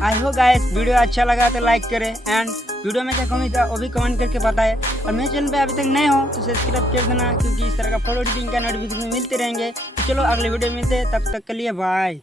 I hope guys video अच्छा लगा तो लाइक करें एंड वीडियो में क्या कमी था वो भी कमेंट करके बताएं। और मेरे चैनल पे अभी तक नए हो तो सब्सक्राइब कर देना, क्योंकि इस तरह का फोटो एडिटिंग का नोटिफिकेशन मिलते रहेंगे। तो चलो अगले वीडियो में मिलते हैं, तब तक के लिए बाय।